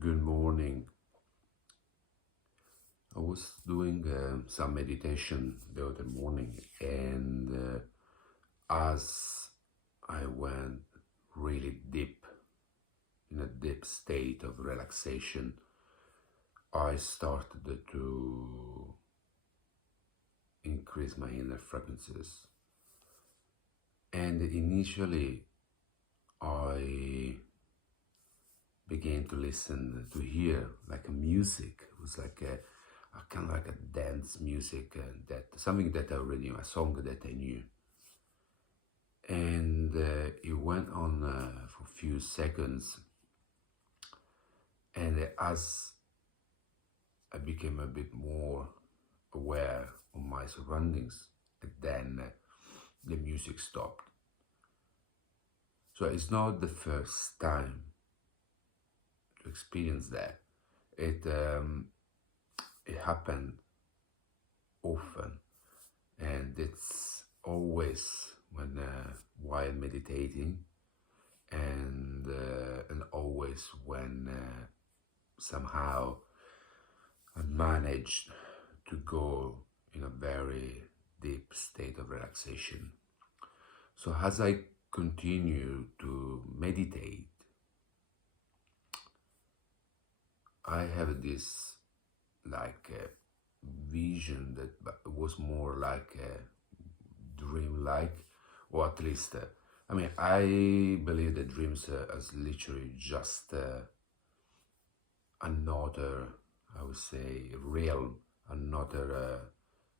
Good morning. I was doing some meditation the other morning, and as I went really deep, in a deep state of relaxation, I started to increase my inner frequencies. And initially, I began to listen, to hear like a music. It was like a kind of like a dance music, that something that I already knew, a song that I knew. And it went on for a few seconds, and as I became a bit more aware of my surroundings, and then the music stopped. So it's not the first time to experience that. It happened often, and it's always when while meditating, and always when somehow I manage to go in a very deep state of relaxation. So as I continue to meditate, I have this like vision that was more like dream-like, or at least, I mean, I believe that dreams as literally just another, I would say, realm, another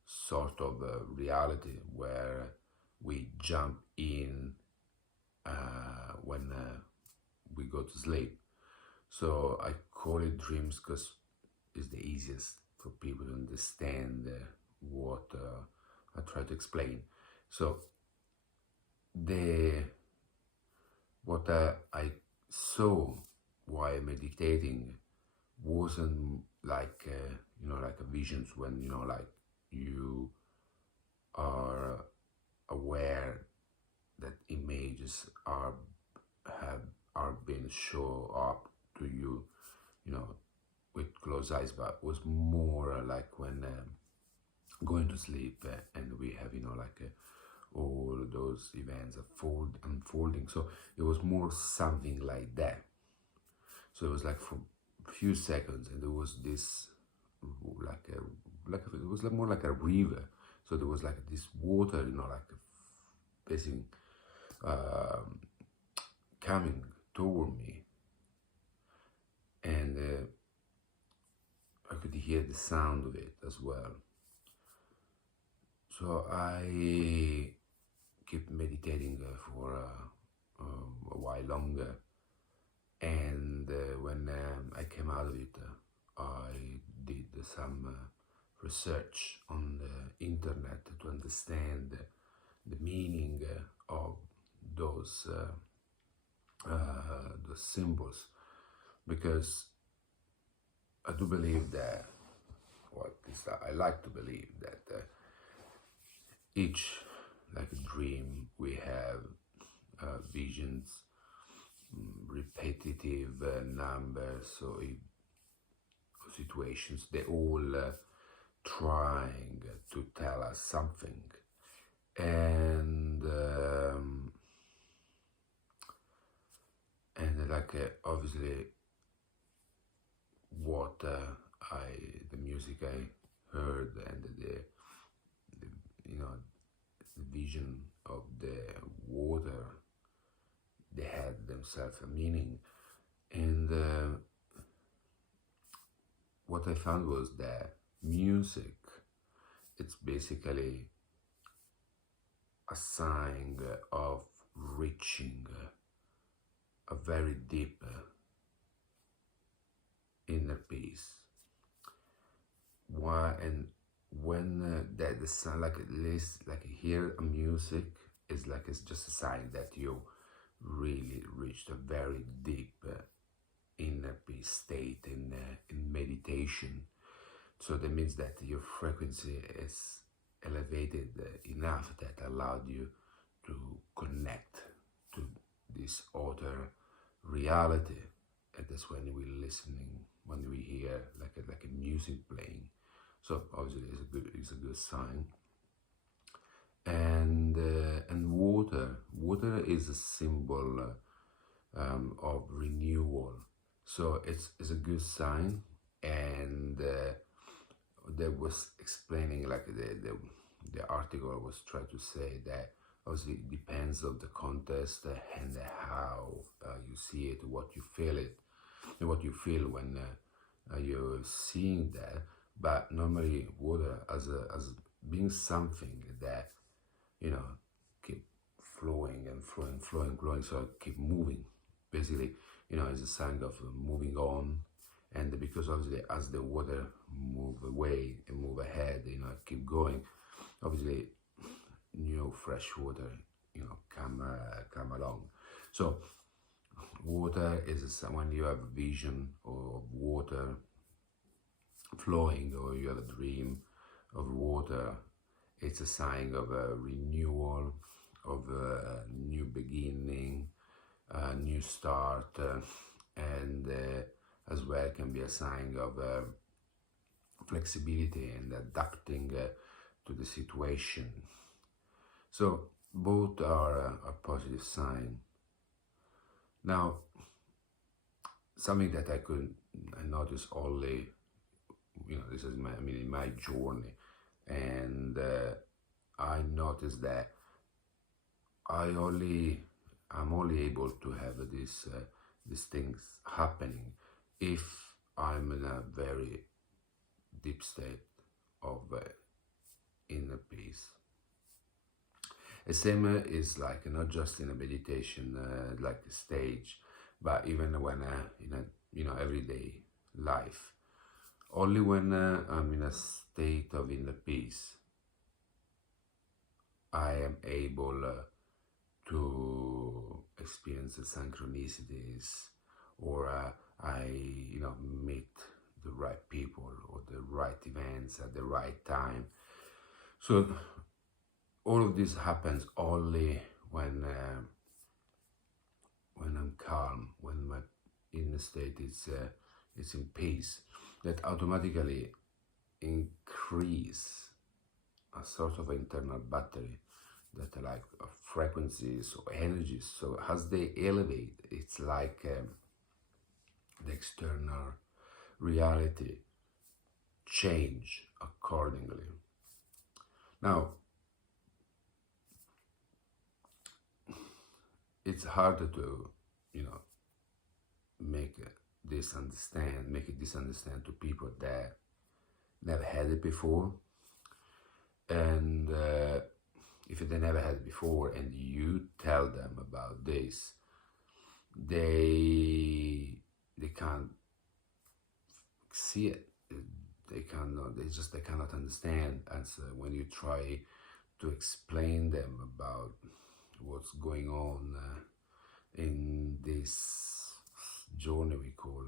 sort of reality where we jump in when we go to sleep. So I call it dreams because it's the easiest for people to understand what I try to explain. So the what I saw while meditating wasn't like like a visions when like you are aware that images are being shown up to you, with closed eyes, but was more like when going to sleep, and we have like all those events unfolding. So it was more something like that. So it was like for a few seconds, and there was this it was like more like a river. So there was like this water, like basically coming toward me, and I could hear the sound of it as well. So I keep meditating for a while longer, and when I came out of it, I did some research on the internet to understand the meaning of those the symbols, because I do believe that, or at least I like to believe that each, like a dream, we have visions, repetitive numbers, or situations. They all trying to tell us something, and like obviously what the music I heard, and the the vision of the water, they had themselves a meaning. And what I found was that music, it's basically a sign of reaching a very deep inner peace. Why? And when that the sound, like at least like hear a music, is like it's just a sign that you really reached a very deep inner peace state in meditation. So that means that your frequency is elevated enough that allowed you to connect to this other reality. And that's when we listening, when we hear like a music playing. So obviously it's a good sign. And water is a symbol of renewal. So it's a good sign. And they was explaining, like the article was trying to say that obviously it depends of the context and how you see it, what you feel it, and what you feel when you're seeing that. But normally water as being something that, you know, keep flowing and flowing, so keep moving. Basically, it's a sign of moving on. And because obviously as the water move away and move ahead, keep going, obviously new fresh water, come along. So water is when you have a vision of water flowing, or you have a dream of water, it's a sign of a renewal, of a new beginning, a new start, and as well can be a sign of flexibility and adapting to the situation. So both are a positive sign. Now, something that I noticed only, this is my journey, and I noticed that I'm only able to have these things happening if I'm in a very deep state of inner peace. The same is like not just in a meditation like a stage, but even when in a everyday life. Only when I'm in a state of inner peace, I am able to experience the synchronicities, or I meet the right people or the right events at the right time. So all of this happens only when I'm calm, when my inner state is in peace. That automatically increase a sort of internal battery that are like frequencies or energies. So as they elevate, it's like the external reality change accordingly. Now, it's harder to, make this understand to people that never had it before. And if they never had it before and you tell them about this, they can't see it. They cannot understand. And so when you try to explain them about what's going on in this journey we call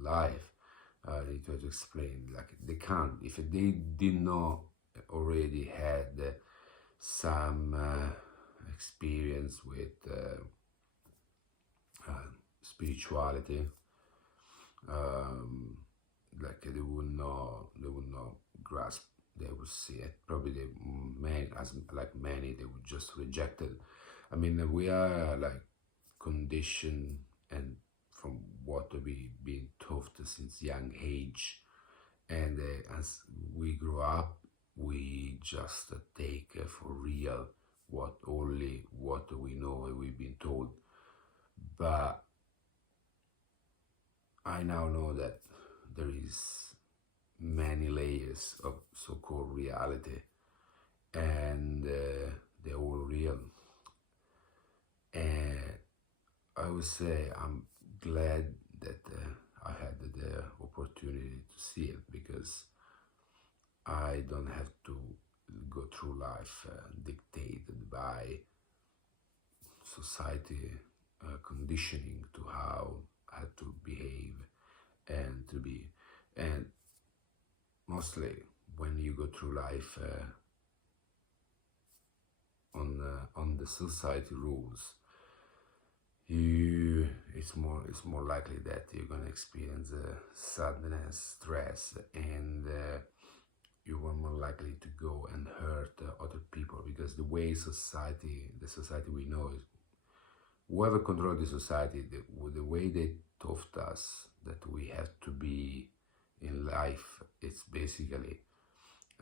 life, they try to explain, like they can't. If they did not already had some experience with spirituality, like they would not grasp. They would see it. Probably many, they would just reject it. I mean, we are like conditioned, and from what we've been taught since young age, and as we grow up, we just take for real what we know and we've been told. But I now know that there is many layers of so-called reality, and they're all real. And I would say I'm glad that I had the opportunity to see it, because I don't have to go through life dictated by society conditioning to how I had to behave and to be. And mostly when you go through life on the society rules, it's more likely that you're gonna experience sadness, stress, and you are more likely to go and hurt other people, because the society we know is, whoever controls the society, the way they taught us that we have to be in life, it's basically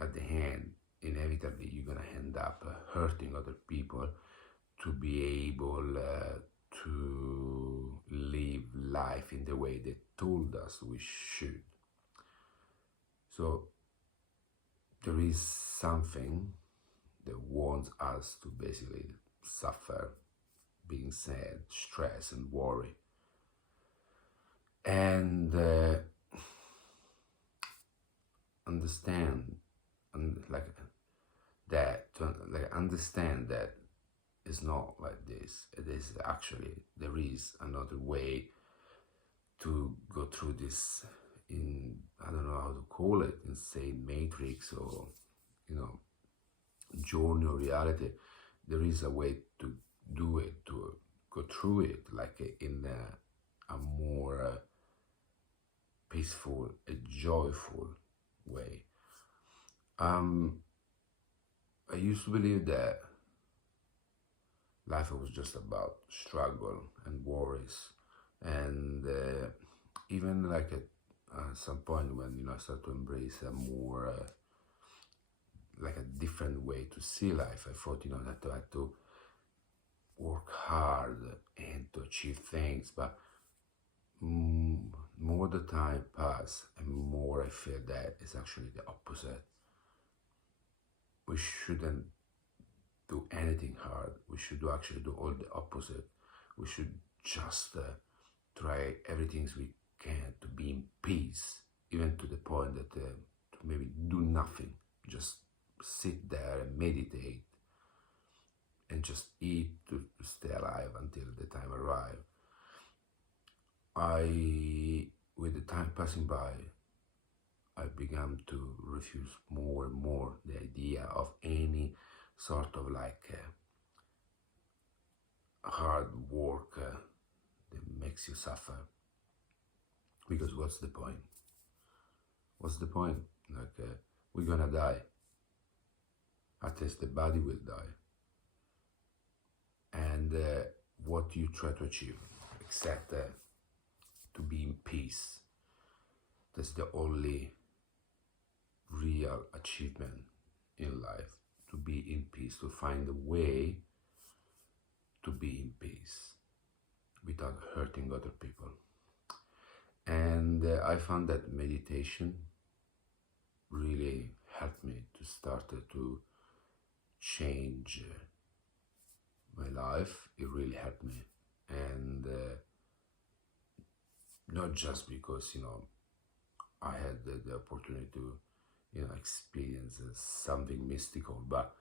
at the end, inevitably you're gonna end up hurting other people to be able to live life in the way they told us we should. So there is something that wants us to basically suffer, being sad, stress, and worry. And understand, and like that, to like understand that it's not like this. It is actually, there is another way to go through this, in, I don't know how to call it, insane matrix, or you know, journey or reality. There is a way to do it, to go through it, like in a more peaceful, a joyful way. I used to believe that life was just about struggle and worries, and even like at some point when I started to embrace a more like a different way to see life, I thought that I had to work hard and to achieve things, but more the time pass and more I feel that it's actually the opposite. We shouldn't do anything hard. We should actually do all the opposite. We should just try everything we can to be in peace, even to the point that to maybe do nothing, just sit there and meditate and just eat to stay alive until the time arrives. With the time passing by, I began to refuse more and more the idea of any sort of like hard work that makes you suffer. Because what's the point? What's the point? Like we're gonna die. At least the body will die. And what you try to achieve, except to be in peace. That's the only real achievement in life, to be in peace, to find a way to be in peace without hurting other people. And I found that meditation really helped me to start to change my life. It really helped me. And not just because I had the opportunity to experience something mystical, but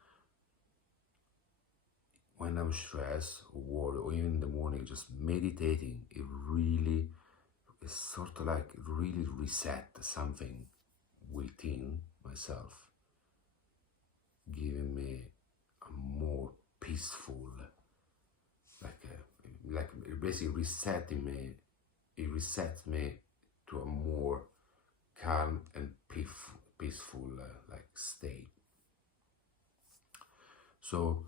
when I'm stressed or worried, or even in the morning, just meditating, it really is sort of like really reset something within myself, giving me a more peaceful, like basically resetting me. It resets me to a more calm and peaceful like state. So,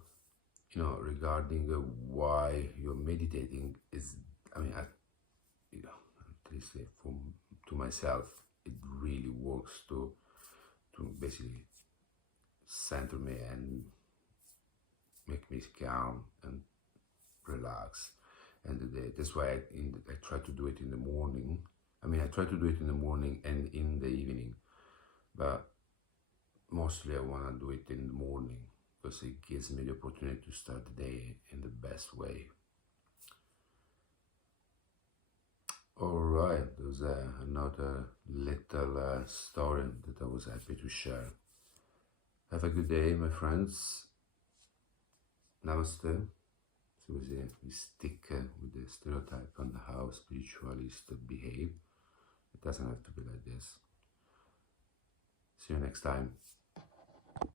regarding why you're meditating is, I mean, at least to myself, it really works to basically center me and make me calm and relax. And that's why I try to do it in the morning. I mean, I try to do it in the morning and in the evening, but mostly I want to do it in the morning because it gives me the opportunity to start the day in the best way. Alright, there's another little story that I was happy to share. Have a good day, my friends. Namaste. So we stick with the stereotype on how spiritualists behave. It doesn't have to be like this. See you next time.